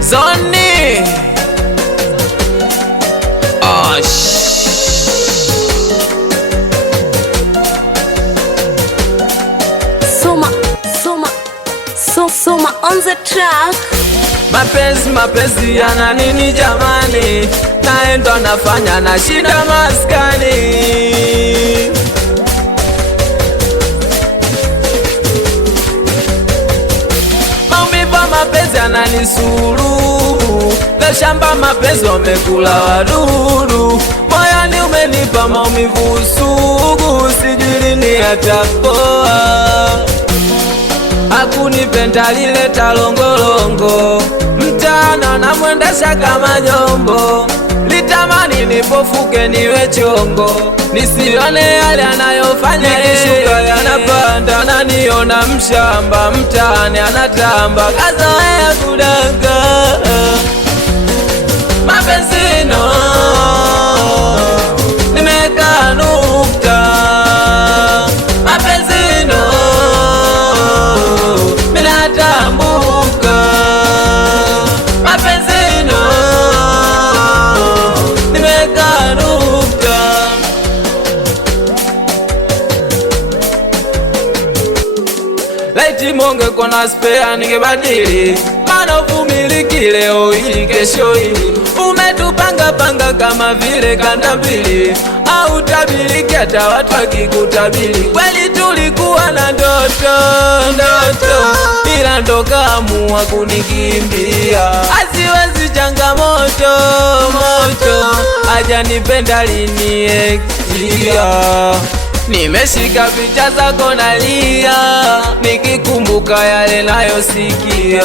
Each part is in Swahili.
Zoni Soma on the track. Mapenzi yana nini jamani? Naendo nafanya na shida maskani. Maumiva mapenzi yananisuru, na shamba mapenzi wamekula wadudu. Moyoni umenipa maumivu sugu, sijui lini yatapoa. Hakunipenda lile talongolongo, mtana na mwendesha kama jombo. Litamani nipofuke niwe chongo, nisione yale anayofanya. Nikishuka yanapanda na niona mshamba, mtani anatamba kazoea kudanga. Mapenzino nimeka nukta, mapenzino minatambuka, mapenzino nimeka nukta. Laiti monge kona spare ningebadili, mana uvumiliki leo hii kesho hii. Umetupanga panga kama vile kanda mbili, au tabiriki hata watu wakikutabili. Kweli tulikuwa na ndoto, ila ndo kaamua kunikimbia. Asiwezi changamoto, hajanipenda liniektia. Nimeshika picha zako nalia, nikikumbuka yale nayosikia.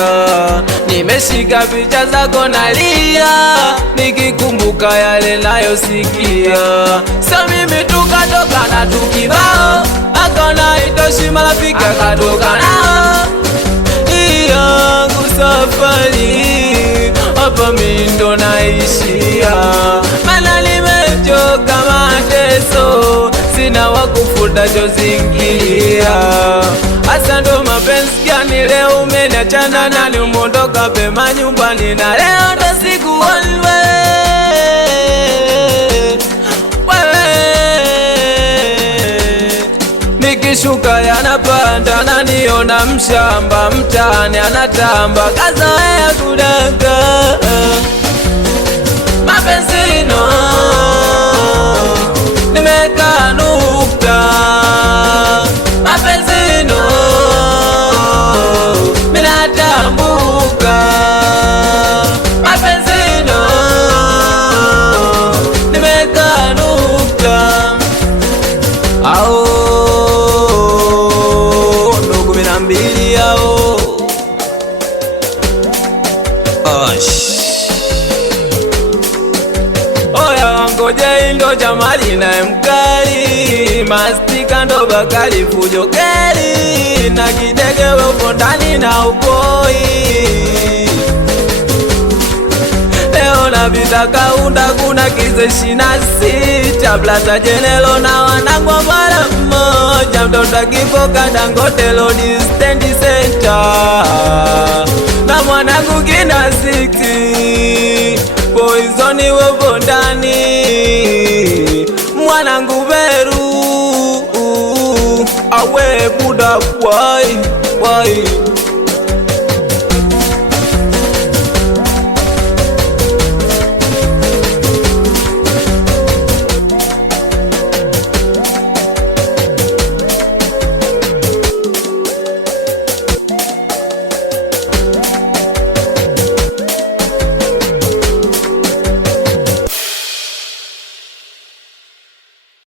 Nimeshika picha zako nalia, nikikumbuka yale nayosikia. So mimi tukatoka na tukibao, akona itoshi marafiki akatoka nao. Yangu safari hapa mimi ndo naishia, mana nimechoka mateso, sina wakufuta chozingilia. Asa ndo mapenzi gani leo umeniachana nani? Umondoka pema nyumbani na leo ndo siku wewe. Nikishuka yanapanda na niona mshamba, mtani anatamba kazoea kudanga. Mapenzino nimeka nukta, mapenzino minatambuka, mapenzino nimeka nukta. Ao ndugu minambili yao oya ngoje ndo jamali na mkali, mastika ndo bakali fujo keli, na kidegewe uko ndani na upoi. Leo napita kaunda kuna kize 26, Plaza Jenelo na wanangwa mara mmoja. Mtoto kifoka Dangote Lodi Stand Center, na mwanangu kina 6 Poison wepo ndani, mwanangu Beru awe buda wai